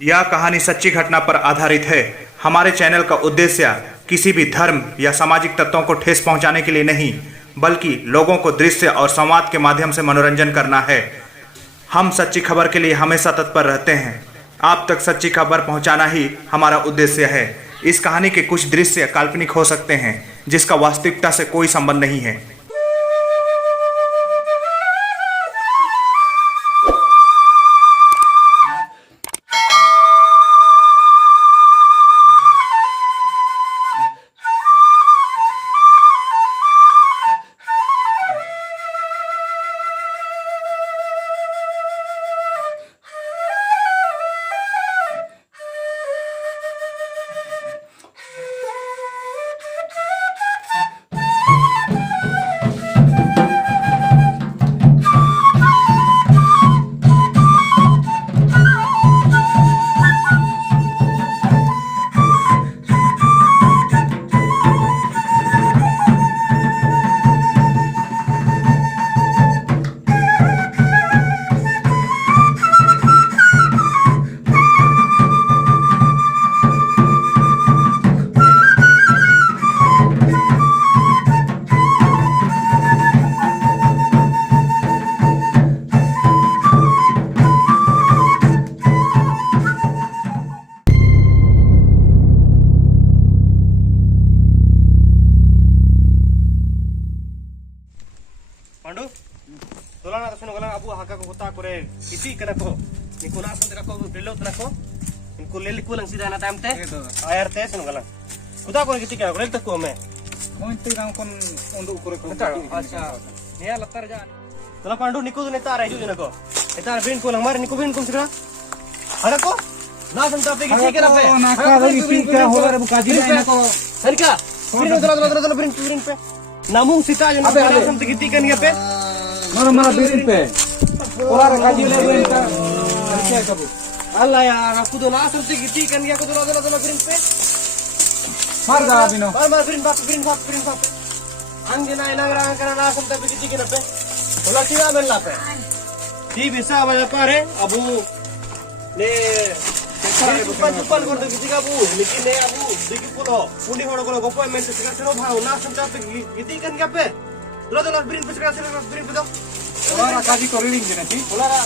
यह कहानी सच्ची घटना पर आधारित है। हमारे चैनल का उद्देश्य किसी भी धर्म या सामाजिक तत्वों को ठेस पहुंचाने के लिए नहीं, बल्कि लोगों को दृश्य और संवाद के माध्यम से मनोरंजन करना है। हम सच्ची खबर के लिए हमेशा तत्पर रहते हैं। आप तक सच्ची खबर पहुंचाना ही हमारा उद्देश्य है। इस कहानी के कुछ दृश्य काल्पनिक हो सकते हैं, जिसका वास्तविकता से कोई संबंध नहीं है। पांडु तोलाना सुनो गला अबू हाका को होता करे किसी कना को निको ना संतरा को बिल्लो तना को इनको ले लिको लंग सीधा ना टाइम ते आयर ते सुनो गला खुदा को किसी कना को ले तक को मैं कौन ते गांव कौन उंदु करे को अच्छा नेया लत्तर जा तोला पांडु निको ने तार आजू जनको एतार बिन को लंग मार निको बिन को सिकरा हरा को ना संता पे किसी कना पे ना का लगी पी का होरे बुकाजी ना को हरका बिन तोला बिन पे नामू सीता जो ना संत किती कनिया पे मरा बिन पे ओरा काजी ले बिन का क्या कबू अल्लाह यार आपको तो ना संत किती कनिया को तो बिन पे मार दा बिनो मार बिन बाप अंगे ना इनागरा करना ना संत किती कना पे बोला सीधा मिल ला पे ती बिसा बजा पारे अबू ने चुपल कर दो किसी का बू लेकिन ने अबू देखि पुलो पुंडी होड़ को गोपो में से सिरो भाव ना संता पे किती कनिया पे तो बिन पे सिरा सिरा बिन पे दो ओरा काजी करिलिंग जनेती बोलारा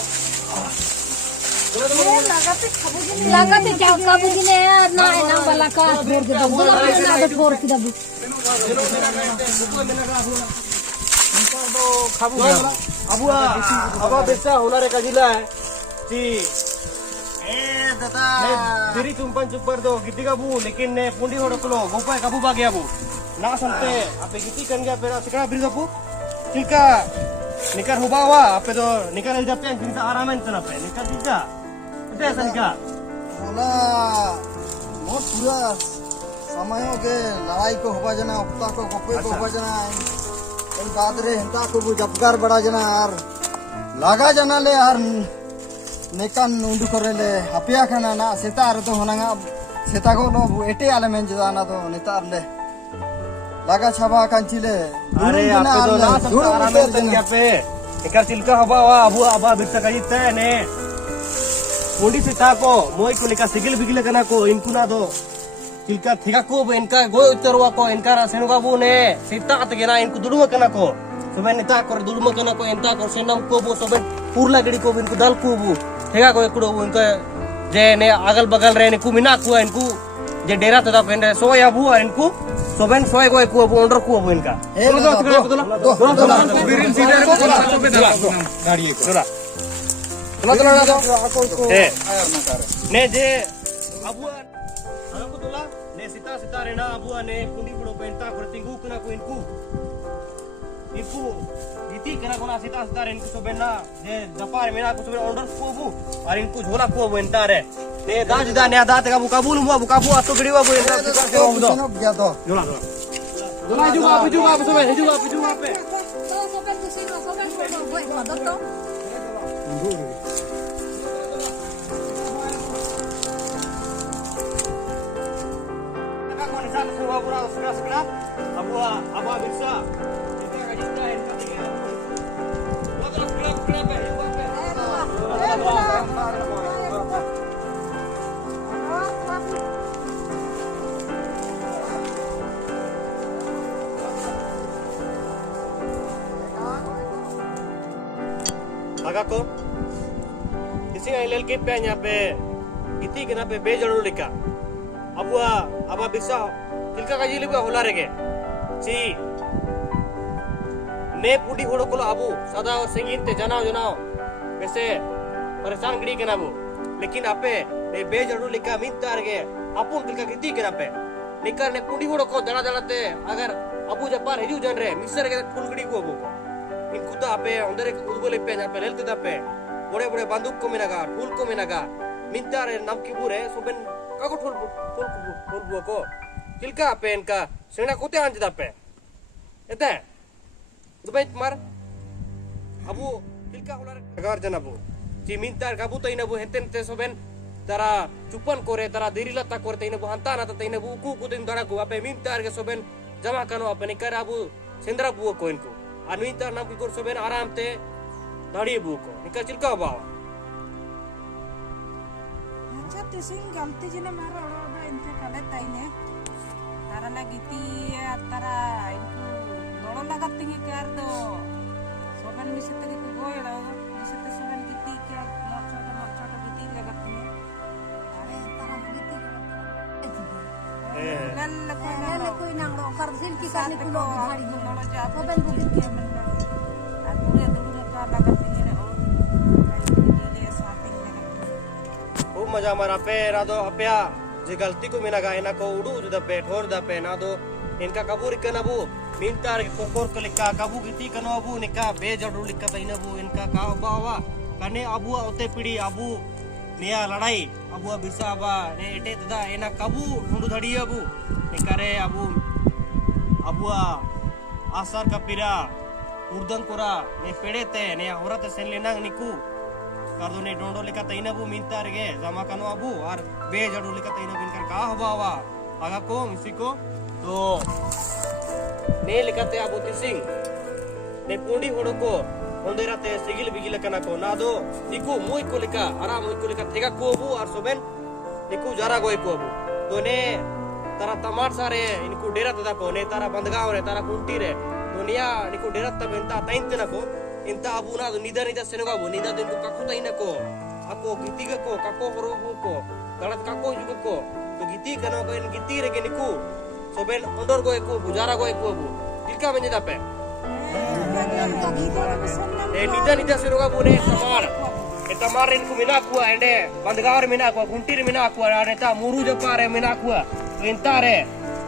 लगाते क्या कब दिने ना ना वाला का छोड़ दे दो बोला ना तो छोड़ के दबू अबा बेसा होनारे काजिला है जी दादा तेरी चुंपन चुपर दो गिद्दी का बू लेकिन ने पुंडी होड़ को गोपा काबू बा गया बू ना संते आपे गिद्दी कन गया पेरा सिकड़ा बिर दबू तिलका निकर हुबा हुआ आपे तो निकर जा पे जिंदा आराम है तना पे निकर दीजा ते संका बोला बहुत पूरा समयों के लड़ाई को हुआ जना उक्ता को गोपे को हुआ जना इन बादरे हिंता को वो जबगार बड़ा जना यार लागा जना ले यार नेकान उंडू करे ले हपिया खाना ना सेतार तो होनागा सेता को लो एटे आले में जाना तो नेतार ले लागा छबा कांचिले अरे आपे तो ना संता आराम है तन पे निकर तिलका हुबा हुआ अबू अबा बिरता काजिते ने पुंडी सीता को मोई को निका सिगिल बिगिल कना को इनको ना दो तिलका थिका को इनका गो उतरवा को इनका सेनुगा बू ने सीता तगेना इनको दुडुम कना को सुबह नेता कर दुडुम कना को इनता को सेनम को बो सुबह पूरला गड़ी को इनको दल को बू ठेगा को एकड़ो इनका जे ने अगल बगल रे इनको मिना को इनको जे डेरा तदा पेन सो या बू इनको सोबेन सोय को को ऑर्डर को बू इनका बिरिन सीधे को साचो पे गाड़ी को चला ए ने जे अबुआ को तोला ने सीता सीता रेना अबुआ ने कुंडी बड़ो पेंटा करती गु कना को इनको गीती कना कोना सीता सीता इनको सोबेना जे दपार मेना को सोबे ऑर्डर को बू और इनको झोला को बू एंटा रे ने दाज दा ने दात का बुकाबूल हुआ बुकाबू आतो गड़ी हुआ बू एंटा सीता से हो दो गया तो जोला जुगा सोबे जुगा पे तो सोबे दूसरी को सोबे को दो तो Abua, abah bisa. Kita kaji kita yang ketiga. Lo terus kerap agak ko isi ngai lel ke pe nya pe giti kena pe be jaru lika aba bisa tilka kaji liba hola rege si ने पुडी होड़ो को आबू सदा संगीत ते जनाओ वैसे परेशान गड़ी के नाबू लेकिन आपे ने बेजड़ू लिखा मिनतार के अपुन तिलका किती के नापे निकर ने पुडी होड़ो को दड़ा ते अगर अबू जपार हिजू जन रे मिसर के फुल गड़ी को अबू को इनको तो आपे अंदर एक उदबोले पे ना पे लेलते दापे बड़े बड़े बंदूक को मिनागा फूल को मिनागा मिनतार नाम की बुरे सुबन काको फुल बुआ को तिलका आपे इनका सेना कोते आंज दापे एते Dubai mar abu tilka holar agar janabu ji mintar kabu to inabu henten te soben tara cupan kore tara diri lata kore te inabu hanta na te inabu ku tin dara ku ape mintar ke soben jama kano ape nikar abu sendra bu ko inku anu mintar nam ki kor soben aram te dadi bu ko nikar tilka ba अच्छा तिसिंग गलती जने मारा ओड़ा इनके कले ताइने तारा लगीती तारा इनको दोड़ो लगाती है क्या तो सोबन मिसे तक को गोयड़ा मिसे तक सोबन गीती क्या छोटा गीती लगाती है अरे तारा गीती ले कोई ना रो कर दिल की साले को लोग गाड़ी में लोग जा तो बन बुगित के मन अब पूरे दूर का लगाती है और ले साथिंग लगाती खूब मजा मारा पे रादो अपया जे गलती को मिला गायना को उड़ू जुदा पे ठोर दा पे ना दो इनका कबूर के नबू मिनतार के कोकोर को लिखा कबू गीती कनो अबू निका बेजड़ू लिखा तइनबू इनका का बावा कने अबू ओते पीड़ी अबू निया लड़ाई अबू बिसा बा ने एटे तदा एना कबू ढूंढू धड़ी अबू निकारे अबू आसार का पीरा उर्दन कोरा ने पेड़े ते ने होरते सेन लेना निकू कार्दो ने डोंडो लिखा तइनबू मिनतार गे जमा कनो अबू और बेजड़ू लिखा तइनबू इनका का बावा आगा को मिसी को तो ने लिखाते अबू तिसिंग ने पुंडी होड़ो को ओंदेराते सिगिल बिगिल कना को ना दो निकू मुई को लिखा आराम मुई को लिखा थेगा को अबू और सोबेन निकू जरा गोय को अबू तो ने तारा तमार सारे इनको डेरा तदा को ने तारा बंदगाव रे तारा कुंटी रे दुनिया निको डेरा तब इंता ताइन ना को इंता अबू ना निदा सेनगा बो निदा दिन को काको ताइन को ako giti ko kako horobu ko dalat kako juga ko to giti kano ko en giti re niku soben ondor go ko bujara go ko bu tilka menye dape nida seroga bune tamar en ku mina ku ende bandgar mina ku guntir mina ku are ta muru japare mina ku to entare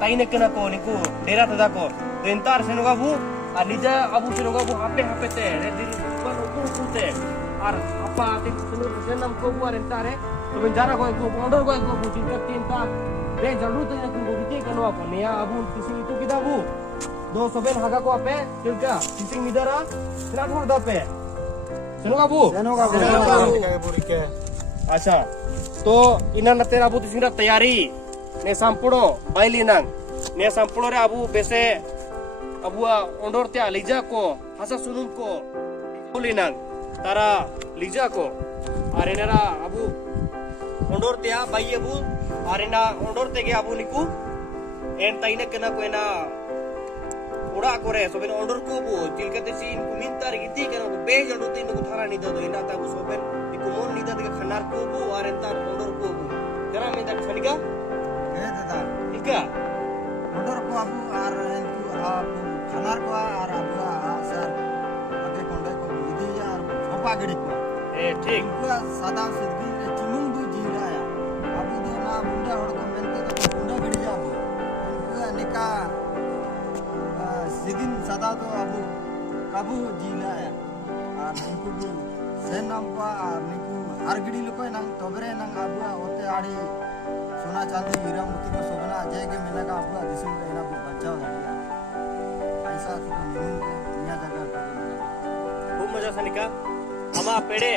taine kena ko niku dera tada ko to entar seroga bu anija abu seroga bu hape te re dir ban upu te ar apa ati seluruh senam ko bu are entare to benjara go ko ondor go ko bu tilka tinta be jalu to ne ku giti kano ko nia abu kisi itu kita bu do soben haga ko ape tilka sising midara serat hor dape Senoga bu अच्छा तो इना नते अबू तिसिंगरा तैयारी ने संपूर्ण बाइली नंग ने संपूर्ण रे अबू बेसे अबुआ ओंडोर त्या लिजा को हसा सुनुम को बोली नंग तारा लिजा को आरेनरा अबू ओंडोर त्या बाई अबू आरेना ओंडोर तेगे अबू निकू एन ताइने केना को एना उड़ा करे सोबेन ऑर्डर को बो तिलकते सीन को मिनतार गीती केना तो बेज ऑर्डर तीन को थारा निदा दो इना ता सोबेन इको मोन निदा के खनार को बो आरे तार ऑर्डर को बो जरा में दा खनिगा ए दादा इका ऑर्डर को अबू आर इनको अबू खनार को आर अबू सर आगे कोंडे को विधि यार सोपा गड़ी को ए ठीक इनको सदा सिद्धि चिमुंग दु जीरा है अबू दो ना मुंडा हड़ को मेनते तो मुंडा गड़ी जा अबू इनको निका सिगिन सदा तो अबू काबू जीला है और निकू भी सेनाम को और निकू हर गड़ी लोको नंग तोबरे नंग अबू होते आड़ी सोना चांदी हीरा मोती को सोना अजय के मिला का अबू दिसम के ना बचाओ गड़िया ऐसा तो निमुन के दुनिया जगह खूब मजा से निका हमा पेड़े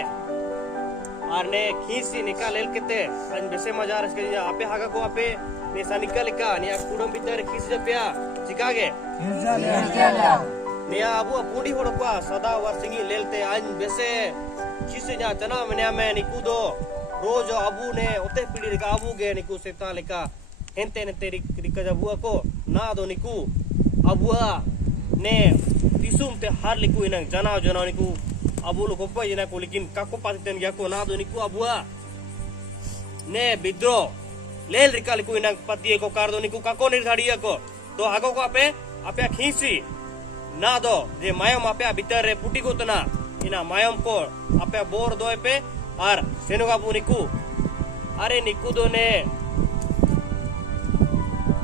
और ने खीसी निकाल लेल केते अन बेसे मजा रस के आपे हागा को आपे ने सा निकाल का ने कुडम भीतर खीस जपिया चिकागे ने अबू पुंडी होड़ को सदा व सिंगी लेलते अन बेसे खीसे जा जना मन्या में निकू दो रोज अबू ने ओते पीड़ी का अबू गे निकू सेता लेका हेंते ने तेरी रिका जबुआ को ना दो निकू अबुआ ने दिसुम ते हार लिकू इन जना निकू abu lu kopo ina ko lekin kako patiten ya ko na do niku abua ne bidro lel rikal ko ina patie ko kar do niku kako nirdhadiya ko to hago ko ape khisi na do je mayam ape bitar re puti ko tana ina mayam ko ape bor do pe ar senuga bu niku are niku do ne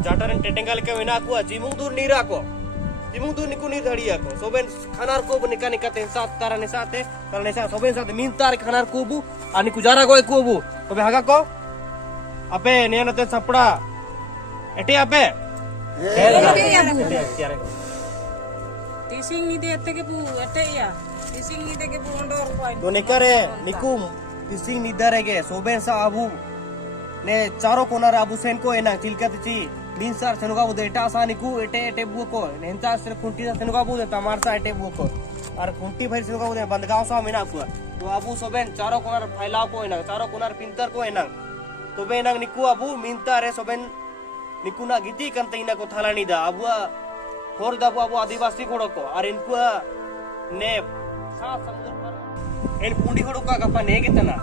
jataran tetengal ke ina ko jimung dur nira ko timung tu niku ni dhadiya ko soben khanar ko nika nika te sat tarane sate tarane sa soben sate mintar khanar ko bu ani kujara ko bu tobe haga ko ape nenate sapda ete ape tising ni de tege bu ete ya tising ni de ke bu ondor ko to nikare niku tising ni darege soben sa abu ne charo konar abu sen ko ena tilkat chi din sar senuga bu eta sa niku ete bu ko nenta sir khunti sa senuga bu de tamar sa ete bu ko ar khunti bhai senuga bu de bandgaw sa mina ko to abu soben charo konar phailao ko ena charo konar pintar ko ena tobe ena niku abu minta re soben niku na giti kan teina ko thalani da abu hor da abu adivasi khodo ko ar inku ne sa samudra par en pundi khodo ka gapa nege tana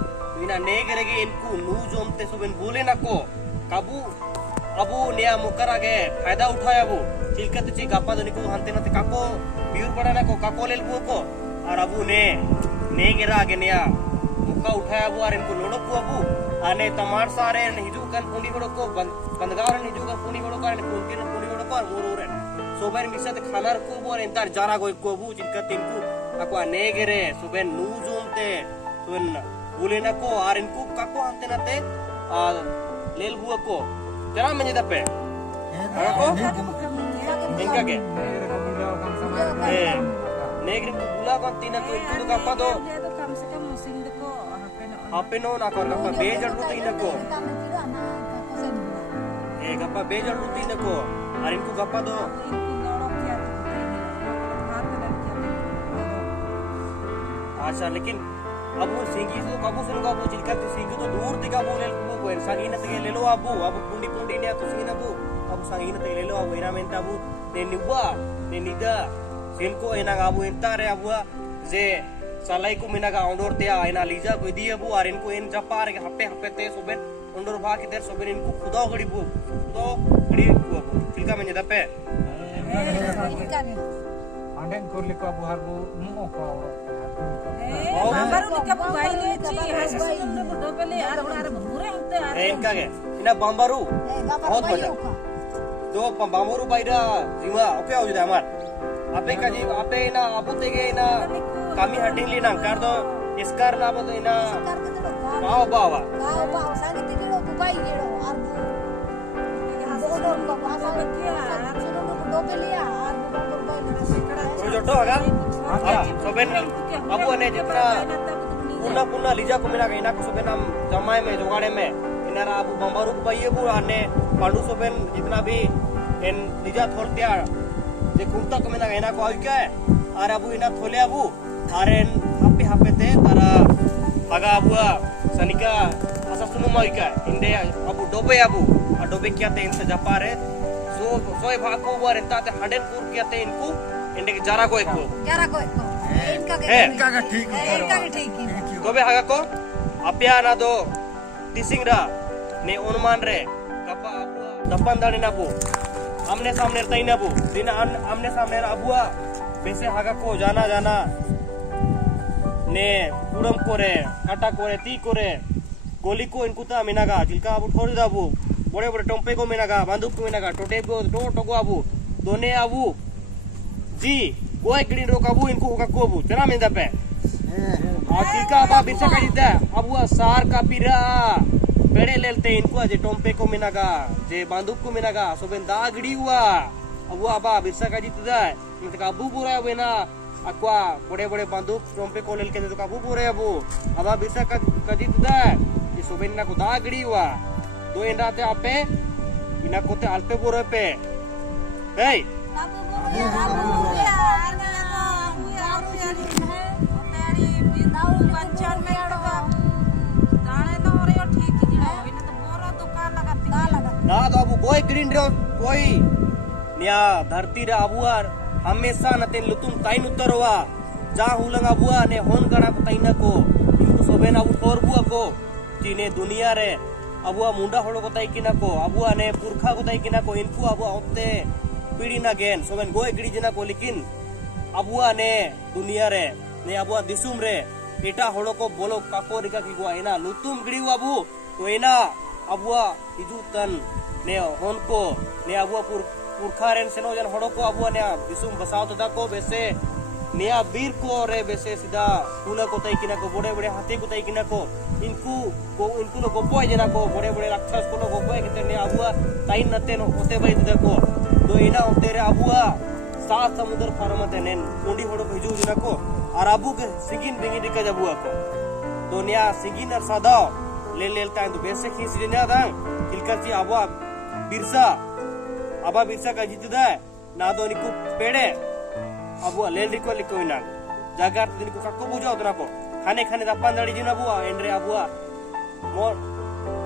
ina negerege inku nu jomte soben bole na ko kabu abu niya mukarage फायदा उठाया bu tilkat chi gapa do niku hante nate kako biur pada na ko kako lel bu ko ar abu ne gera ge niya muka uthaya bu ar inku lodo ku abu ane tamar sare hiju kan pundi hodo ko bandgaar hiju kan pundi hodo kan pundi hodo ko ar urure sober misat khanar ku bu ar entar jara go ku abu tilkat inku aku ne gere soben nu jomte soben bole na ko ar inku kako hante nate lel bu ko jana menye dape ko inka ke negri ko bula ko tina ko itu ka pa do dia tu kam se kam musim de ko hape no na kar ka bejar ru tina ko ka pa bejar ru tina ko ar inku ka pa do inku doro kya tu haat lag kya acha lekin abu singi to kabu sun kabu chilka te singi to dur diga bole ko sangi na te le lo abu pundi pundi ne to singi na bu abu sangi na te le lo abu ina menta abu ne niwa ne nida sin ko ina abu entare abu je salai ko mina ga ondor te ina lija ko di abu ar inku en japar ke hape te soben ondor bha ke ter soben inku khuda gadi bu abu chilka men jada pe anden korli ko abu harbu mo ko baru nikah bu baile chi hasa sundu do pele ar bure hote ar enka ke ina bambaru bahut baja do bambaru baida jiwa oke au jida amar ape kaji ape ina apu tege ina kami hating li nang kar do iskar na bodo ina bao bawa jodoh kan soben abu ane jitna punna lija ko mina ina ko soben am jamai me jogade me inara abu bambaru ko baye bu ane pandu soben jitna bhi en lija tholtia je kunta ko mina ina ko aika ar abu ina thole abu aren hape te tara haga abu sanika asa sunu maika inde abu dobe a dobe kya te inse japare so soy bha ko war enta te handen pur kya te inku inde ke jara ko eko इनका का ठीक tobe haga ko apya na do tisingra ne onuman re kapa abu dapan dani na bu amne samne tai na bu dina amne samne abua bese haga ko jana ne puram kore kata kore ti kore goli ko inku ta minaga jilka abu thori dabu bore tompe ko minaga banduk ko minaga tote ko to ko abu done abu ji कोई green रो काबू इनको होगा कोबू चना में दपे आकिका बा बिरसा का जिता अब वो सार का पीरा पेड़े लेते इनको जे टोम्पे को मिनागा जे बांदुक को मिनागा सोबेन दागड़ी हुआ अब वो बा बिरसा का जिता मतलब काबू पूरा है ना अक्वा बड़े बांदुक टोम्पे को लेके तो काबू पूरा है वो अब बिरसा का जिता ये सोबेन ना को दागड़ी हुआ दो इंडाते आपे इना कोते अल्पे पूरा पे हे ना तो अब कोई ग्रीन रो कोई निया धरती रे अबुआर हमेशा नते लुतुम ताइन उत्तरवा जा हुलंग अबुआ ने होन गड़ा को ताइना को इनको सोबेन अबु तोर बुआ को चीने दुनिया रे अबुआ मुंडा होड़ो को ताई किना को अबुआ ने पुरखा को ताई किना को इनको अबुआ ओते पीढ़ी ना गेन सोबेन गोय गिड़ी जना को लेकिन अबुआ ने दुनिया रे ने अबुआ दिसुम रे एटा होड़ो को बोलो काको रिका की गुआ एना लुतुम गिड़ी अबु तो एना अबुआ हिजू तन ने होन को ने अबुआ पुरखा रेन सेनो जन होड़ो को अबुआ ने दिसुम बसाओ तदा को वैसे नया वीर को रे वैसे सीधा फूला को तई किना को बड़े बड़े हाथी को तई किना को इनको लो गोपोय जना को बड़े बड़े राक्षस को लो गोपोय किते ने अबुआ ताई नते नो होते बाई तदा को तो इना होते रे अबुआ सात समुद्र फारमते नेन कोंडी होड़ो को हिजू जना को और अबु के सिगिन बिंगी दिका जबुआ को तो नया सिगिन और सादाओ ले लेलता तो वैसे खींच लेना था किलकर जी अबुआ बिरसा का जीत दा ना दो निको पेड़े अबुआ लेल रिको लिको इना जागर दिन को काको बुझाओ तना को खाने खाने दापान दाड़ी जिना अबुआ एंड्रे अबुआ मोर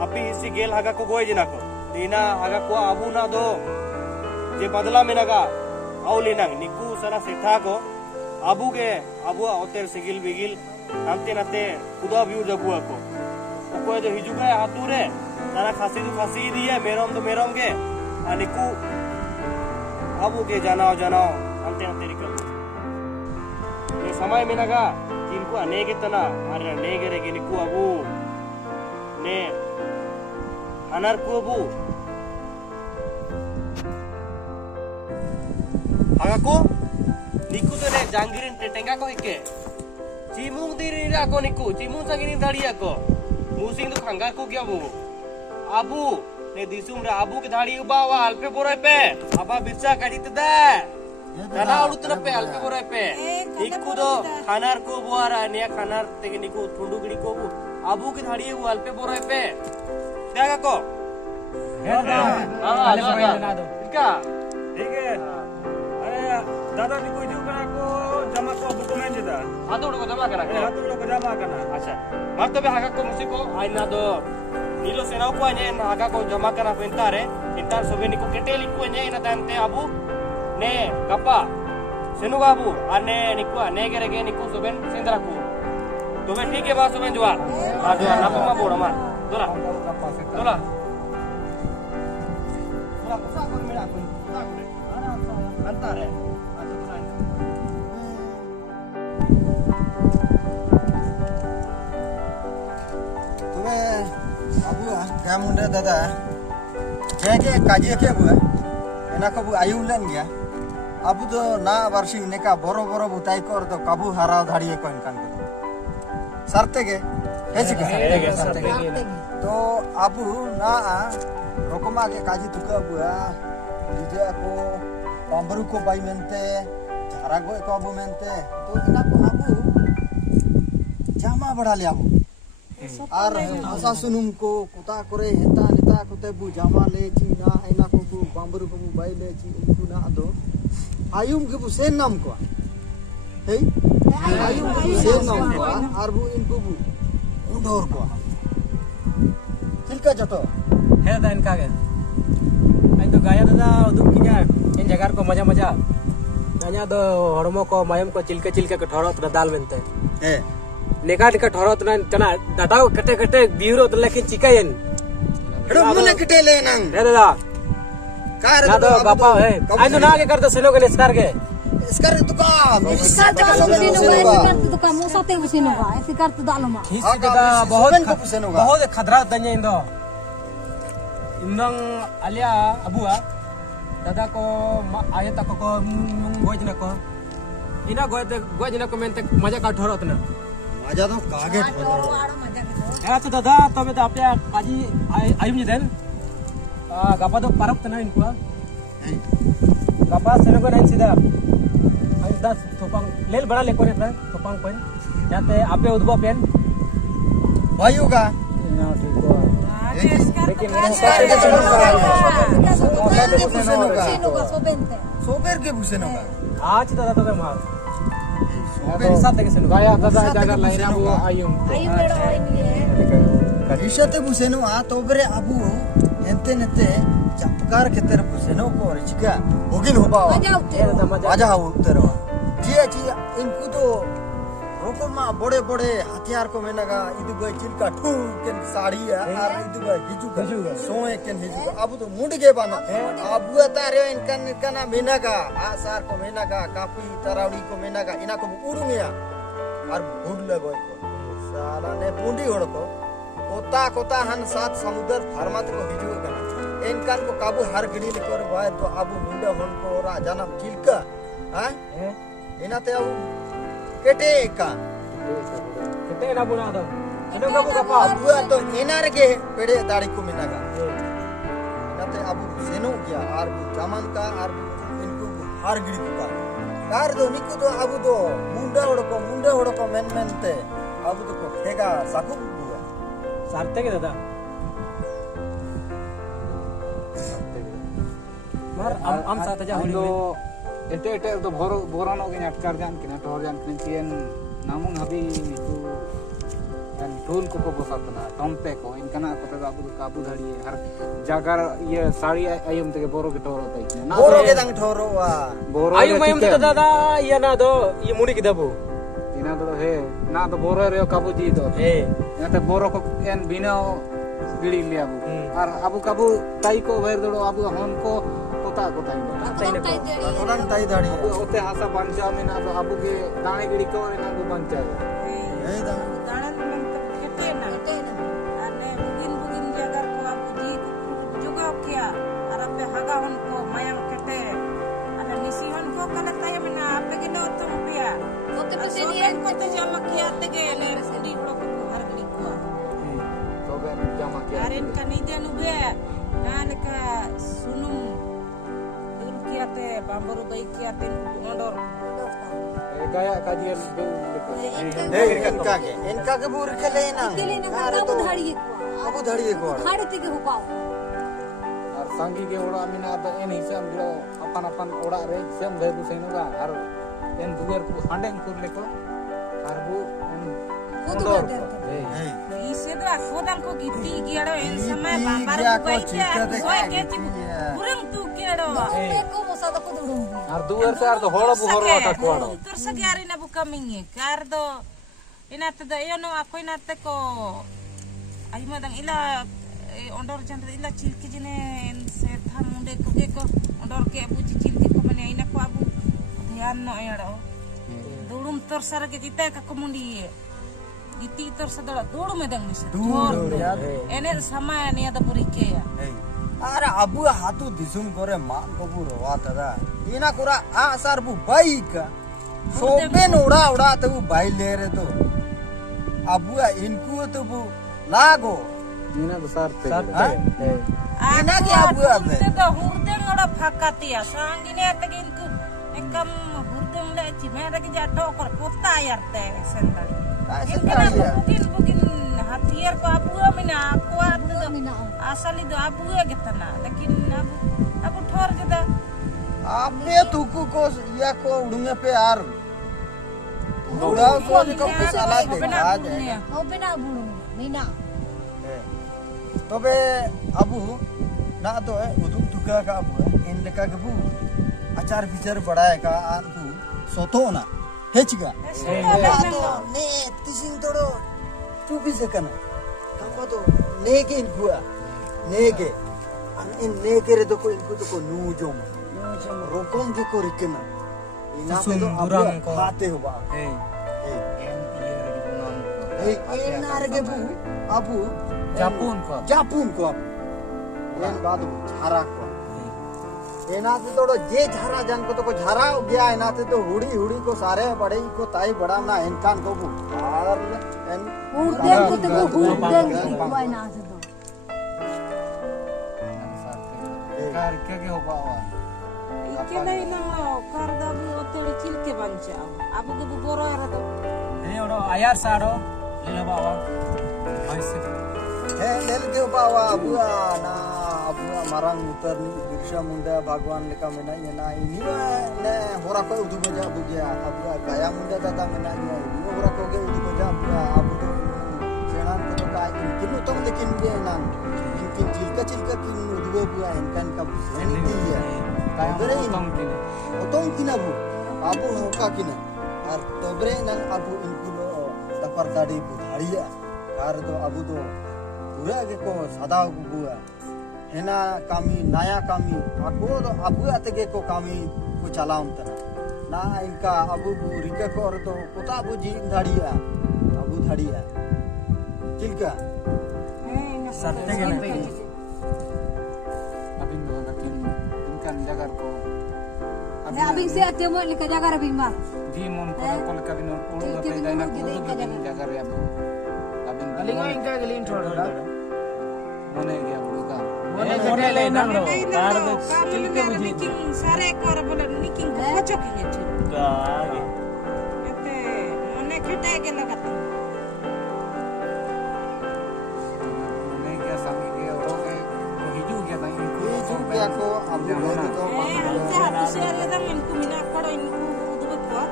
अपी हिस्सी गेल हागा को गोय जिना को दीना हागा को अबु ना दो जे बदला में नगा औली नंग निकू सना सेठा को अबु के अबुआ ओतेर सिगिल बिगिल नाते नाते कुदा बिउ जबुआ को ओको जो हिजुगा हातू रे तारा खासी तो खासी दिए मेरम तो मेरम के निकू अबु के जानाओ अंते अंते रिकल ये समय में नगा इनको अनेक तना अरे अनेक रे के निकू अबु ने अनर को अबु आगा को निकू तो ने जांगिरिन टेटेंगा को इके चिमुंग दिरिरा को निकू चिमुंग संगिरिन दाड़िया को मुसिंग तो खंगा को क्या बु अबु ने दिसुम रे अबु के धाड़ी उबावा अल्पे बोरे पे अबा बिरसा काजित दा दाना उड़ुतना पे अल्पे बोरे पे निकू दो खानार को बुआरा ने खानार तेगे निकू ठुंडू गिड़ी को अबु के धाड़ी वो अल्पे बोरे पे क्या को हां इनका ठीक है अरे दादा निकू जो करा को जमा को अबु को मैं देता हाथ उड़ को जमा करा अच्छा मत तो हागा को मुसी को आइना दो नीलो सेनाओ को आने हागा को जमा करा पेंटारे इंटार सोबे निको केटे लिको आने ina tante abu ने कपा सेनु बाबू आने निको आने के रगे निको सोबेन सेंद्रा को तो मैं ठीक है बात सोबेन जुआ जुआ ना पमा बोड़ा मार दोला कुसा को मेरा को अंता रे तबे अबुआ क्या मुंडे दादा के काजी के अबुआ एना को आयु लेन गया अबु तो ना वर्षी ने का बरो बरो बुताई कर तो काबू हारा धाड़िए कोन कान को सरते के सरते के तो अबु ना रोकमा के काजी तुका अबुआ दिजे को बांबरू को बाई मेनते झारा गो को अबु मेनते तो इना को अबु जामा बढ़ा ले अबु और आशा सुनुम को कुता करे हेता नेता कुते बु जामा ले चीना एना को बु बांबरू को बु बाई ले ची इनको ना दो आयुम के बु सेन नाम को हे आयुम के सेन नाम को और बु इनको बु उडोर को चिलका जतो हे दादा इनका के आई तो गाया दादा उदुक किया इन जगह को मजा मजा गाया दो हड़मो को मायम को चिलके चिलके के ठहरत दाल बनते हे नेका नेका ठहरत ना तना डाटा कटे कटे बिउरो तो लेकिन चिकायन हेडो मुने कटे ले नंग हे दादा का रे ना दो बापा है आई तो ना के करते सेनो के इसकार तो का इसका तो तो का मोसाते बसिनो का ऐसे करते दालो मा खींच के दा बहुत खतरा दन्या इंदो इंदंग आलिया अबुआ दादा को आयता को गोजना को इना गोजना को मेनते मजा का ठहरत ना मजा तो कागे है तो दादा तबे तो आपया काजी आयुम देन गपा तो परब तना इनको गपा सेनो को नहीं सीधा आई 10 थोपंग लेल बड़ा ले कोने था थोपंग कोन जाते आपे उदबो पेन वायु का ठीक हो लेकिन सोबेर के बुसेनो का आज दादा तो मार सोबेर साथ के सेनो गाया दादा जगह लाइना वो आयुम कलिशते बुसेनो आ तोबरे अबु एंते नेते चपकार के तेरे बुसेनो को रिचिका होगिन होबा मजा मजा हो तेरे जी इनको तो रोकमा बड़े बड़े हथियार को मेनागा इदु गई चिलका ठू केन साड़ी है और इदु गई हिजुगा सोए केन हिजुगा अब तो मुंड के बाना अब तारे इनका ना मेनागा आसार को मेनागा काफी तरावड़ी को मेनागा इना को उड़ुंगिया और भूड लगो साला ने पुंडी होड़ को कोता कोता हन सात समुद्र फरमात को हिजुगा कना इनका को काबू हर गड़ी ले कर भाई तो अब मुंडा हन को रा जनम चिलका हां इनाते अब केटे का Kita nak buat apa? Ada kamu apa? abu तो इनार के पेड़े दाढ़ी को मिनागा इनाते अब सेनो किया और जामन का और इनको हार गिरी का कार दो निको तो अब तो मुंडा उड़ को मेन ते अब तो को खेगा साकू बुआ Sarte ke dada? Mar am saat aja holi. Ete तो बोरानो के अटकार जान के ना टोर जान के किन नामुन हबी निकु dan ढोल को बसातना टम्पे को इनकना को काबू काबू धड़ी हर जागर ये साड़ी आयम तके बोरो के टोरो तई ना बोरो के दंग ठोरो वा बोरो Ayo mayam tu dada, iya na do, iya muni kita bu. इना तो हे ना तो बोरो रे काबू जी तो ना तो बोरो को एन बिना गिड़ी लिया बु और अबु काबू ताई को वेर दो अबु हम को कोता कोताई orang tai दाढ़ी अबु ओते हासा बंचा में ना तो अबु के दाने गिड़ी को ना को बंचा ए दंग Dalam kete na. Ane bugin jagar ko abu ji juga kia. Arabe hagahon ko mayang kete. Ane nisihon ko kala tayo mina ape gino tumpia. Oke Ane pesen soben ko te jama kia tege ane sudi ko hargli ko. तो Ben जमा किया Arin kanide nube. Ane ka sunum. Dul kia te bambaru bai kia te ngondor. गया काजियल इनका के बुर खेले ना अरे तो धाड़ी अबू धड़ी को धाड़ी ते हो पाओ और संगी के ओड़ा मिना द एन हिसाब दिलो अपन अपन ओड़ा रे सेम भेबु सेनुगा और एन दुगर को हांडेन कुर लेको और वो Ise do akodan ko giti giado en samay bambaru bai kia. Soy ke ti kurang tu kiado. को मोसा तो दुडूंगी और दुगर से और तो होड़ा बु होड़ा का कोड़ो Tur sagari na buka mingi. Kardo ina tada iyo no ako ina te ko ay madang ila ondor jandra ila chilki jine se tham munde ko ondor ke abu chilki ko mane ina ko abu dhyan no yado. Dulum tur sar ke jita ka komundi. Giti tur sadara dulum medang nise. Ene sama ni ada purike ya. अरे अबू हाथू दिसुम करे मान को बुरो वातदा इना कुरा आ sir बु bike सोबेन उड़ा तो बु बाई ले रे तो अबू इनको तो बु लागो मीना तो सार ते इना के अबू आते Te hurde ngoda phakatia. Sangine te ginku ekam hurde ngla chimera ke jato kor kota yarte sendal. Bugin hatiar ko abu amina ko atu asali do abu getana lekin abu thor jeda आपने तुकु को या को उड़ूंगे पे यार उड़ाओ तो को साला दे आज हो बिना बुडू मीना तो बे अबू ना तो है उदुक तुका का अबू इन लका गबू आचार विचार बड़ा है का अबू सोतो ना हेचगा तो ने तिसिन तोड़ो तू भी सकना कापा तो नेके इनकुआ नेके इन नेके रे तो को इनको तो को नूजोम रोकम भी को रिकना इना पे तो अब खाते हो बा ए नार के बू अबू जापुन को अब ये बात झारा को एना से तो जे झारा जान को तो को झारा हो गया एना से तो हुड़ी को सारे बड़े को ताई बड़ा ना इनकान को बू और एन उड़देन को तो उड़देन को बाय ना से दो कार के हो बावा ikela ina karda bu oteri chilke bancha abu ke bu boro era to Ini odo ayar sado, lila bawa. Aise. है लेल के बावा अबुआ ना अबुआ मारंग उतर नि बिरसा मुंडा भगवान लेका मेना ये ना इनी ने होरा को उदु बजा बुजिया अबुआ गाया मुंडा दादा मेना ये इनी होरा को के उदु बजा अबुआ अब तो सेना को तो का किनु तुम लेकिन ये ना इनकी चिलका किनु उदु बुआ इनकान का सेनी दी है तायम तम किने ओतों किना बु अबु होका किना और तबरे नंग अबु इनको लो तपर दाड़ी बुधाड़िया कार दो अबु दो पूरा के को सदा बुआ हेना कामी नया कामी ako do abu atege ko kami ko chalaum tana na inka abu bu rika ko or do kota abu ji dhadiya abu dhadiya chilka Sarte ke na. abin do nakin inkan jagar ko Ne abing se atemo lika jagar abing ma. di mon ko kol kabin ulu da pe dai na ko do jagar ya do abin Alingo inka gelin thoda. mone gya buka Mone gede le nang lo. Tar do cilke buji. Niking sare kor bola niking ko choking it. Gage. Ate mone kheta ke lagat. mone gya sami ke ho ke ko hiju gya dai ye ju ke ko abu go do Ante hatu se ale dang inku mina kodo inku udu ko.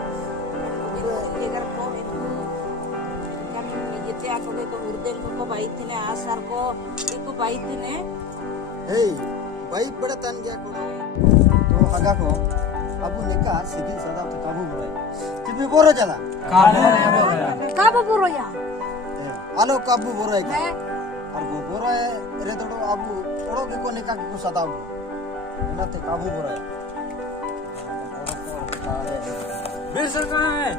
Jagar ko inku kan jete ako ko urdel ko baitine asar ko inku baitine hey baik bada tan gya ko to haga ko abu neka sigi sada to kabu boy tibi boro jala Kaba puro ya. alo kabu boro Eh, ar go boro re to abu oro ke ko neka ko sada bu na te kabu boro Birsa कहाँ है?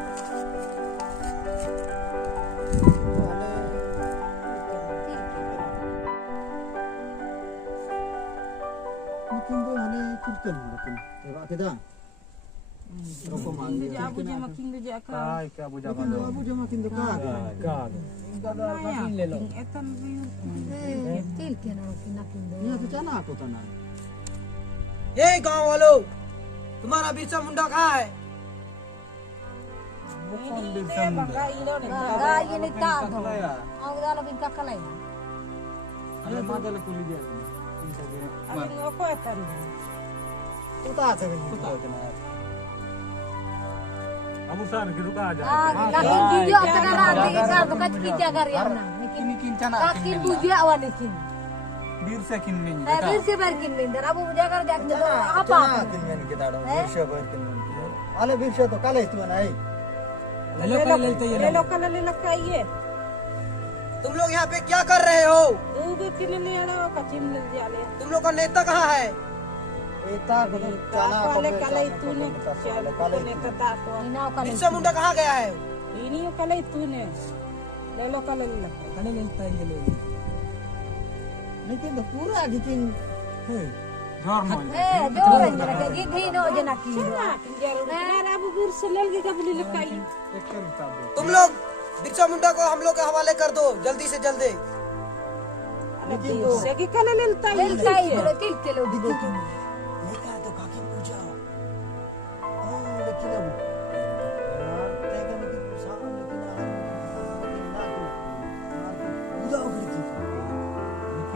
mungkin do hane kirkan mungkin teba teda roko mangi abu je making do jaka. Ay, क्या बुझा mungkin do abu jama kin de ka Kag. ले लो. Etan view. til ke na kindo. niya to chana ko tana ये गांव वालों, तुम्हारा बिरसा मुंडा कहाँ है? Baka ilo ne. Ga ini ta do. Ang dalo bin kakalay. ale madal ko liya Abing ko etan. uta ta ni अब उसान के रुका जा. Kakin video kana rati ka do ka ki jagar ya na. ini kincana Kakin buji awan ikin. bir se kin men Eh, bir se ber kin bin dar abu jagar jak do apa? kin men ke dado birsha bar kin ale birsha to kale tu na ai ले लो पहले लेते ये Le lo kala le lakaiye. तुम लोग यहाँ पे क्या कर रहे हो? Ubi kinili alo kacim le jale. तुम लोग का नेता कहाँ है? eta ko chana ko Kale kala itu ne. Kale ne kata ko. Ina ka Birsa Munda कहाँ गया है? Ini kala itu ne. Le lo kala le lakai. खाने मिलता है ये लोग. lekin to pura gikin jor mo eh jore jara ke gidhi no jana kindo. Yaar abu bir selal ke kabuli lakai. तुम लोग बिरसा मुंडा को हम लोग के हवाले कर दो जल्दी से जल्दी. Segi kala le tai. Tel kai do til ke lo di kin. neka to kaki puja oh lekin abu te ke lekin pusa lekin na to uda ugri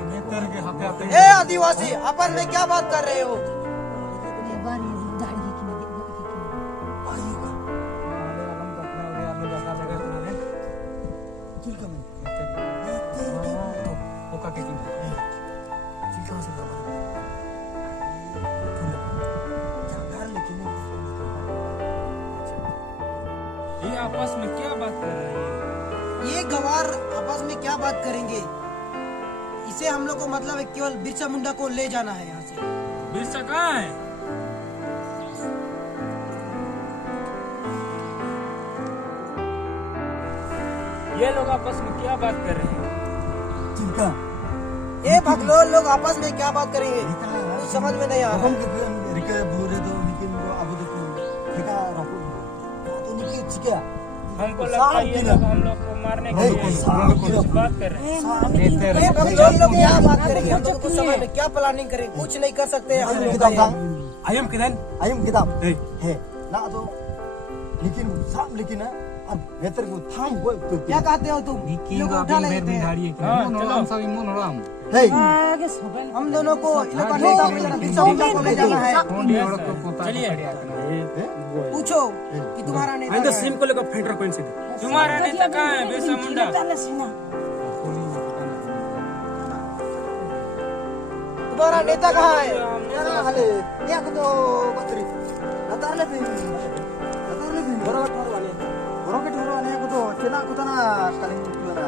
नेतर के हाथे हाथे ए आदिवासी अपन में क्या बात कर रहे हो? Ye bari dari kin di kin. ayuga ale alam to apne ore alu jaka lage tunane chilka men to oka ke kin chilka se baba jagar lekin ये आपस में क्या बात कर रहे हैं? ये गवार आपस में क्या बात करेंगे? इसे हम लोग को मतलब है केवल बिरसा मुंडा को ले जाना है यहाँ से. बिरसा कहाँ है? ये लोग आपस में क्या बात कर रहे हैं? chilka ये भगलोल लोग आपस में क्या बात करेंगे? कुछ समझ में नहीं आ रहा. हम के rike bure do nikin do abu do theka rapu to nikin chika हमको लगता है ये लोग हम लोग को मारने के लिए कुछ बात कर रहे हैं. नेतर ये भगलोल लोग क्या बात करेंगे? हम लोग को कुछ समझ में क्या प्लानिंग करेंगे? कुछ नहीं कर सकते हैं. ayam kitab dang आयम किधर? ayam kitab he na to nikin sam lekin ab better ko tham boy क्या कहते हो तुम? king ga bin ber bin dhari हाँ, mon चलो. ram sabi mon ram hey Age soban. हम दोनों को इन लोग का नेता को लेना, बिरसा मुंडा को ले जाना है. kondi orok ko pota चलिए. padiya पूछो कि तुम्हारा नेता Anda है. sim ko lega fighter coin se. तुम्हारा नेता कहाँ है? बिरसा मुंडा. Dale sina. तुम्हारा नेता कहाँ है? yana hale ya ko to batri natar le bin borobat thar wale के ढोरो ने को तो चला को तना कलिंग को ना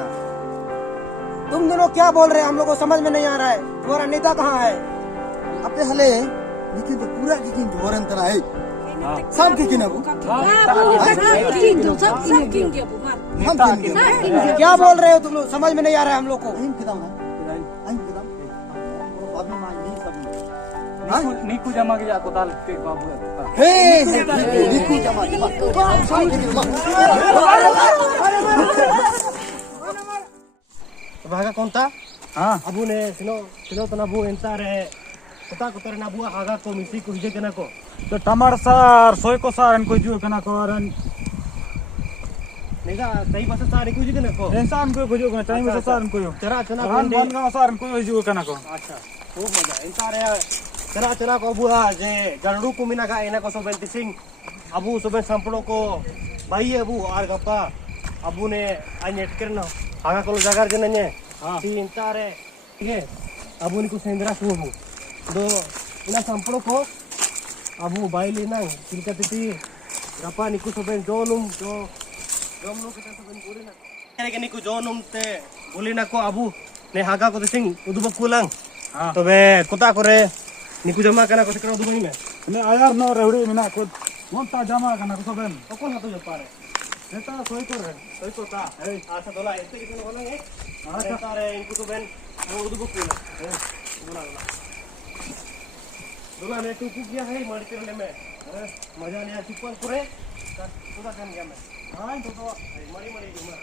तुम दोनों क्या बोल रहे हैं हम लोग को समझ में नहीं आ रहा है तुम्हारा नेता कहाँ है अपे हले लेकिन तो पूरा लेकिन ढोरन तना है सब के किना वो क्या बोल रहे हो तुम लोग समझ में नहीं आ रहा है हम लोग को इन किदाम है इन किदाम अभी मा नहीं सब नीकू जमा के जाको दाल के बाबू हे निकू जमा भागा कौन था हां अबू ने सिनो तो नबू इंता रे कता कुतर नबू हागा को मिसी को हिजे कना को तो टमाटर सार सोय को सार इनको जो कना करन नेगा सही बस सारी को हिजे कना को इंसान को जो कना टाइम से सार इनको चरा चना रान बन का सार इनको जो कना को अच्छा खूब मजा इंता रे चरा को अबू जे गरडू को मिना का एना को सोबेन तिसिंग अबू सोबेन संपड़ो को भाई अबू आर गप्पा अबू ने आनेट करना हागा को जगार जनने हां ती इंता रे ठीक है अबू ने को सेंद्रा को दो ina संपड़ो को अबू बाइली ना चिलका तिती गप्पा निकु सोबेन जोनुम जो जोमनो kita सोबेन बोले ना करे के निकु जोनुम ते बोली ना को अबू ने हागा को तिसिंग उदुब कुलांग हां तबे कोता करे निकु जमा कना को सकरा दुबई में ने आयार नो रेवड़ी मिना को मोंता जमा कना को सबन कौन हातो जो पारे नेता सोय को रे सोई कोता अच्छा दोला este कितने बोला है अच्छा तारे इनको तो बेन वो उदुब कुला बोला दोला ने तू किया है मार करने में अरे मजा नहीं आ चुपन करे पूरा काम गया मैं हां तो मरी जुमा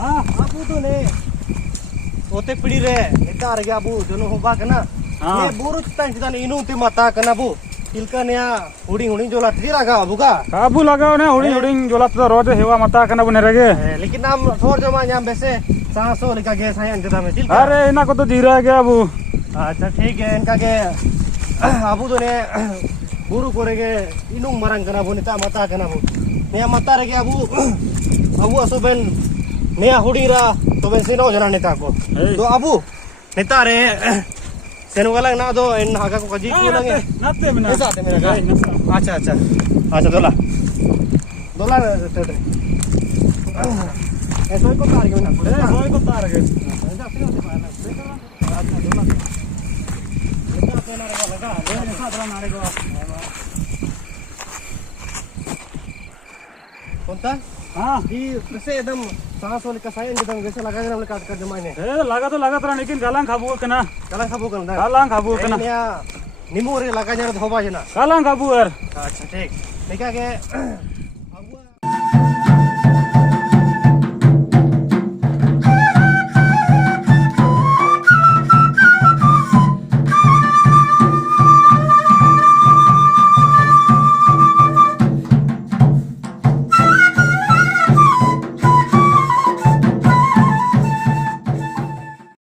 हां आपू तो ने ओते पड़ी रे नेता आ गया अबू दोनों होबा कना ये बुरु चितान चितान इनु ते माता कना बू तिलका ने हुडी जोला ती लगा अबू का काबू लगाओ ने हुडी जोला तो रोज हेवा मता कना बने रगे लेकिन नाम थोर जमा नाम बेसे 500 लिखा गया है अंजदा में तिलका अरे इना को तो जीरा गया अबू अच्छा ठीक है इनका के अबू तो ने बुरु करेगे इनु मरंग कना बू नेता माता कना बू ने माता रे अबू अबू असोबेन ने हुडी रा तो बेन सिनो जना नेता को तो अबू नेता रे सेनु गलंग ना दो इन हागा को कजी को लगे नते मिना ऐसा आते मेरा का अच्छा दोला ऐसा को तार के ना सोय को तार के ऐसा फिर होते पाना अच्छा दोला इतना पेना रे लगा ले सादरा नारे को कौनता हां ये वैसे एकदम सांस वाले का साइन एकदम वैसे लगा के हमने काट कर जमाने ए लगा तो लगा तरा लेकिन गालां खाबू कना कला खाबो करना गालां खाबू कना निमो रे लगा जना धोबा जना गालां खाबू यार अच्छा ठीक देखा के